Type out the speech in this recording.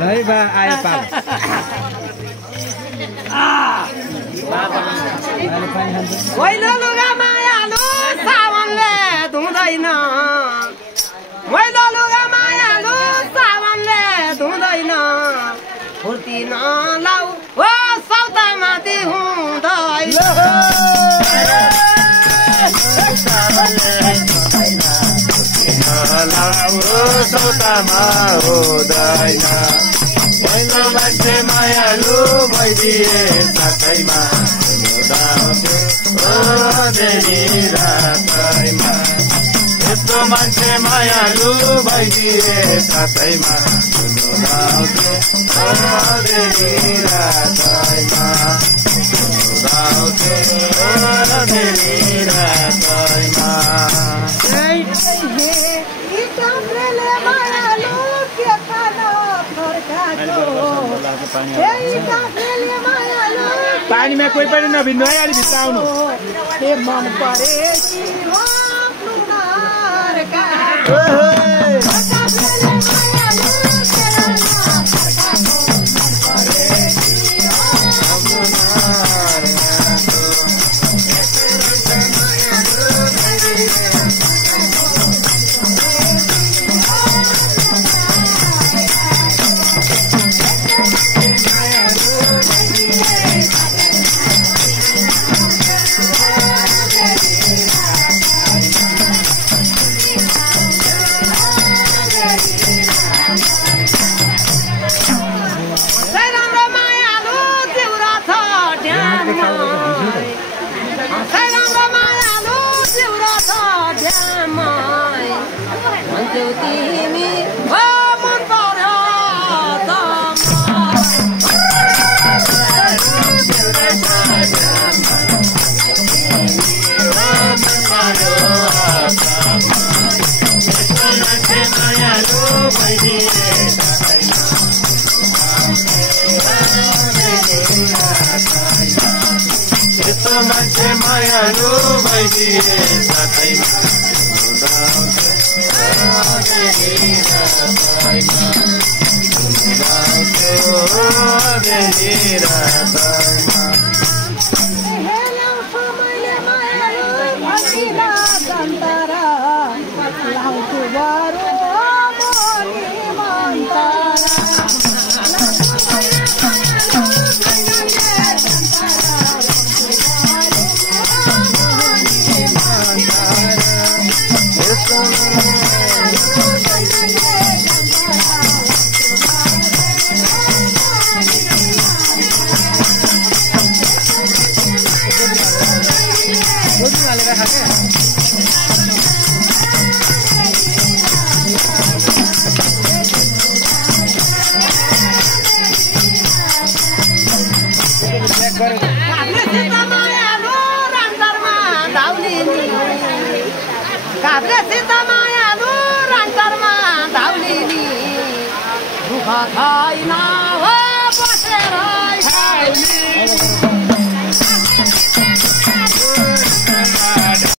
Lấy ba ai bằng Quay lơ lơ maya lu sawan le tung dai na Quay lơ lơ maya lu sawan le tung dai na Furti na lau wa sau ta ma ti hung dai Bueno manche maya lu bhaidiए साथैमा ओ देरी रातैमा यस्तो मान्छे माया लु भइदिए साथैमा ओ देरी रातैमा ओ देरी रातैमा पानी में कोई पनि नभिन्नु है अलि भित्र आउनु मन परे बुझ्यौ तिमी हो मन पर्यो यस्तो मान्छे मायालु भइदिए साथैमा काभ्रे सीता मायालु रङ्गरमा धाउलिनी दुःख छैन